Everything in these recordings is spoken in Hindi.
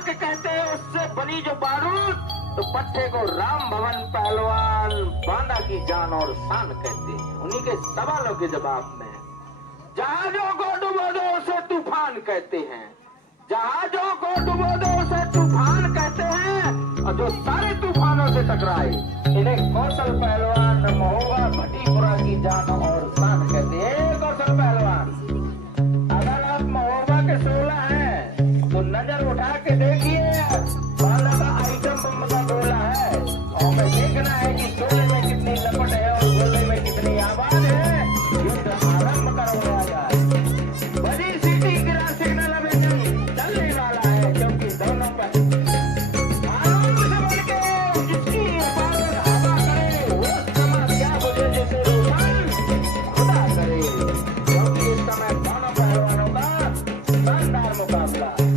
धाक कहते हैं उससे बनी जो बारूद, तो पट्टे को राम भवन पहलवान बांदा की जान और शान कहते हैं। उन्हीं के सवालों के जवाब में जहाजों को डुबो दो उसे तूफान कहते हैं, जहाजों को डुबो दो उसे तूफान कहते हैं, और जो सारे तूफानों से टकराए इन्हें कौशल पहलवान महोबा भट्टीपुरा की जान और शान कहते हैं। कौशल पहलवान, अगर आप महोबा के 16 हैं तो नजर उठा के देखिए, बांदा का आइटम बम का गोला है, और हमें देखना है कि गोले में कितनी लपट है और गोले में कितनी आवाज है। युद्ध आरंभ करवाया जाए। बड़ी सीटी गिरा सिग्नल अभी चलने वाला है, क्योंकि दोनों पर आनंद से बढ़ के जिसकी हिफाजत हवा करे वो समस्या बुझे जिसे रोशन खुदा करे, क्योंकि इस समय दोनों पहलवानों का शानदार मुकाबला है।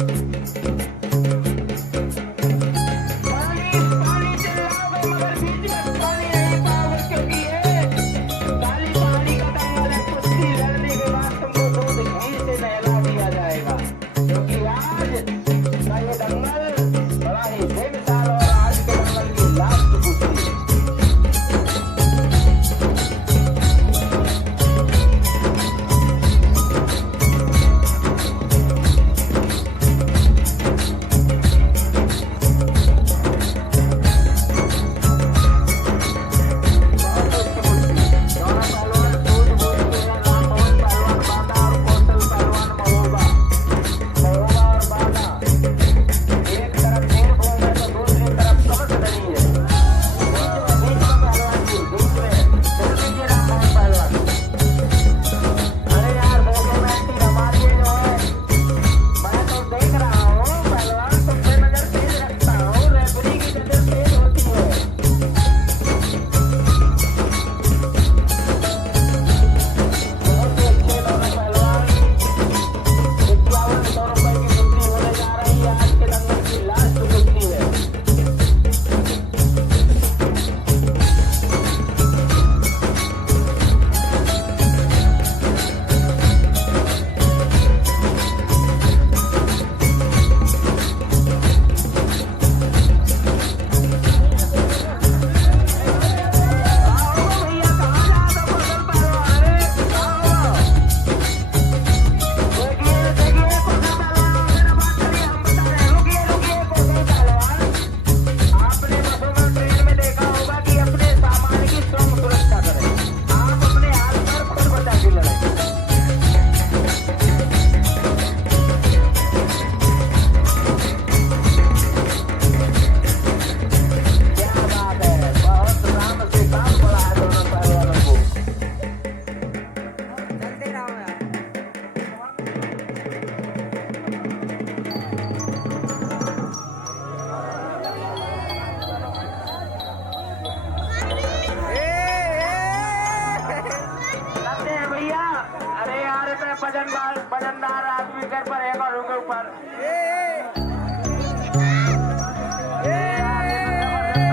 वजनदार आदमी घर पर एक और उनके ऊपर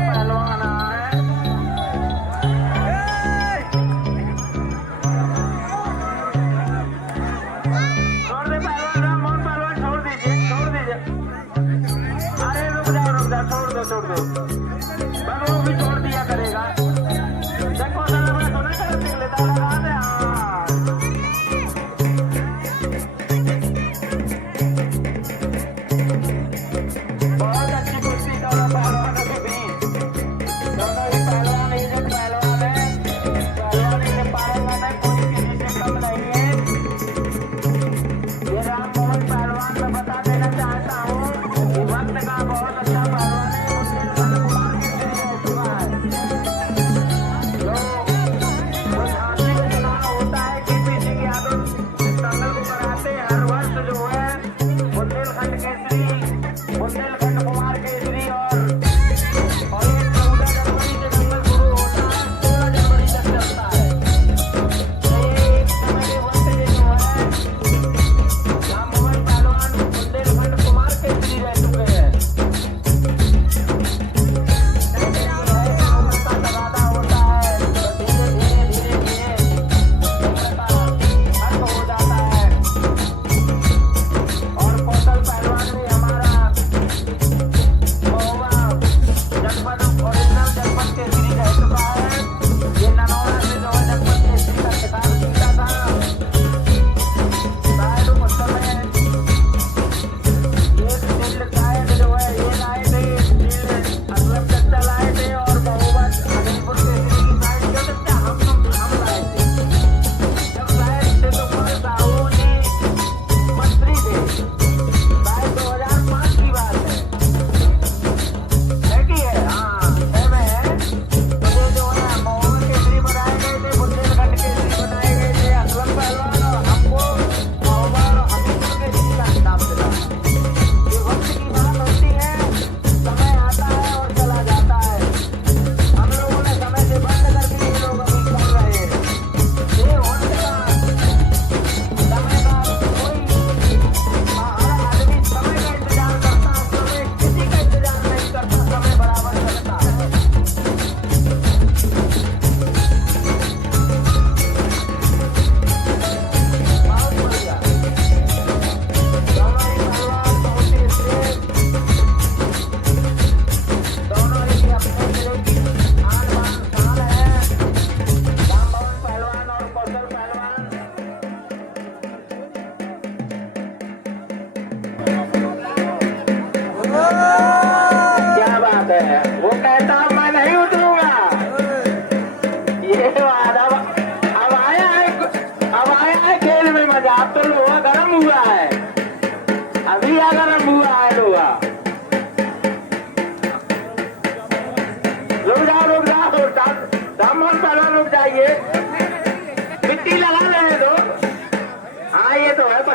पहलवान है। छोड़ दे पहलवान, राममोहन पहलवान छोड़ दीजिए, छोड़ दीजिए। अरे रुक जाओ, छोड़ दो बस, वो भी छोड़ दिया करेगा। देखो साला मैं सुना कर लेता लगा दे।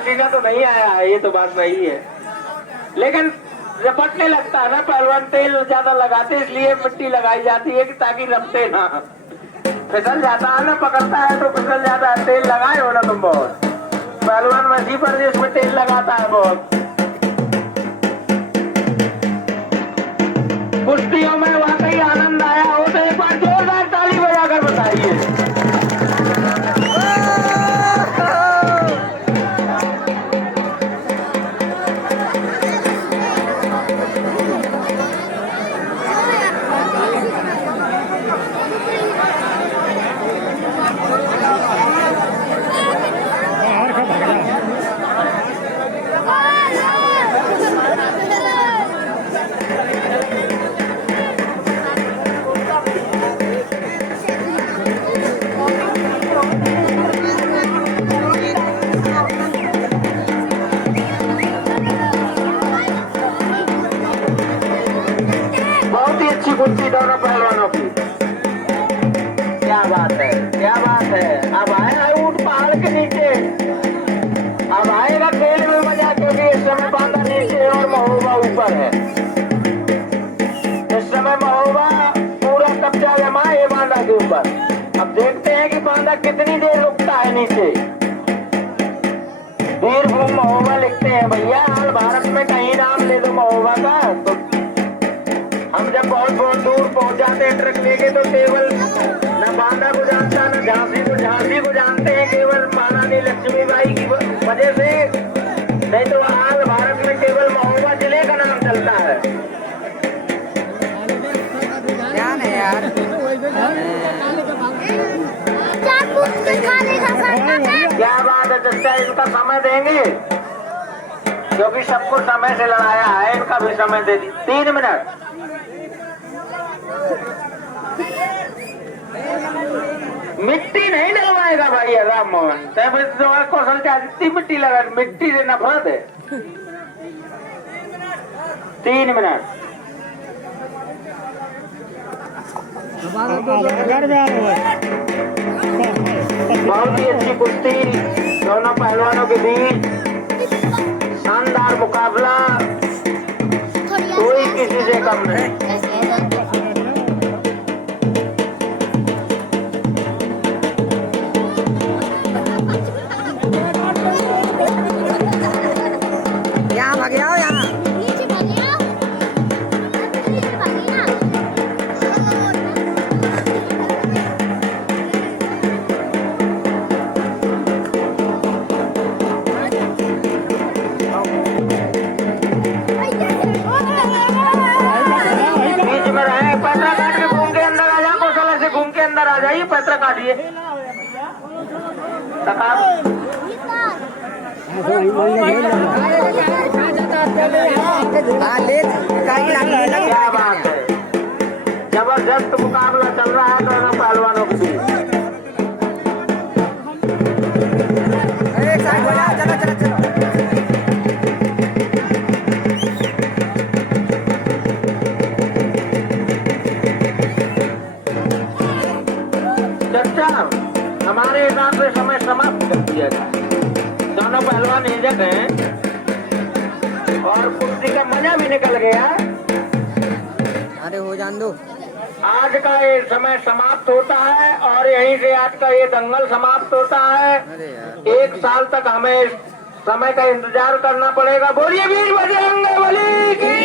पसीना तो नहीं आया है, ये तो बात नहीं है, लेकिन रपटने लगता है ना पहलवान, तेल ज्यादा लगाते इसलिए मिट्टी लगाई जाती है कि ताकि रपटे ना, फिसल जाता है ना, पकड़ता है तो फिसल जाता है। तेल लगाए हो ना तुम बहुत, पहलवान मछली पर जिसमें तेल लगाता है बहुत। कुश्तियों में वाकई आनंद आया हो तो एक बार जोरदार ताली बजाकर बताइए। कुर्सी दोनों पहलवानों की, क्या बात है, क्या बात है। अब आया ऊंट पहाड़ के नीचे, अब आएगा खेल में मजा, क्योंकि इस समय बांधा नीचे और महोबा ऊपर है। इस समय महोबा पूरा कब्जा जमा है बांधा के ऊपर। अब देखते हैं कि बांधा कितनी देर रुकता है नीचे। वीरभूम महोबा लिखते हैं भैया, हाल भारत में कहीं नाम ले दो महोबा का तो हम जब बहुत बहुत दूर पहुंच जाते हैं ट्रक लेके तो केवल न बांधा को जानता न झांसी को जानते हैं, केवल महारानी लक्ष्मीबाई की वजह से, नहीं तो हाल भारत में केवल महोबा जिले का नाम चलता है। ध्यान है यार, क्या बात है चचा, इनका समय देंगे क्योंकि सबको समय से लड़ाया है, इनका भी समय दे दी 3 मिनट। मिट्टी नहीं डलवाएगा भाई राम मोहन, कौशल क्या जितनी मिट्टी लगा, मिट्टी से नफरत है। 3 मिनट। बहुत ही अच्छी कुश्ती दोनों पहलवानों के बीच, शानदार मुकाबला, कोई किसी से कम नहीं। यहाँ भाग जाओ, यहाँ अंदर आ जाइए, पैतरा काटिए। क्या बात है, जबरदस्त मुकाबला चल रहा है दोनों पहलवानों के बीच। हमारे हिसाब से समय समाप्त कर दिया जाए। दोनों पहलवान एजेंट हैं और कुश्ती का मजा भी निकल गया। अरे हो जान दो, आज का ये समय समाप्त होता है और यहीं से आज का ये दंगल समाप्त होता है। 1 साल तक हमें इस समय का इंतजार करना पड़ेगा। बोलिए वीर बजरंग बली की।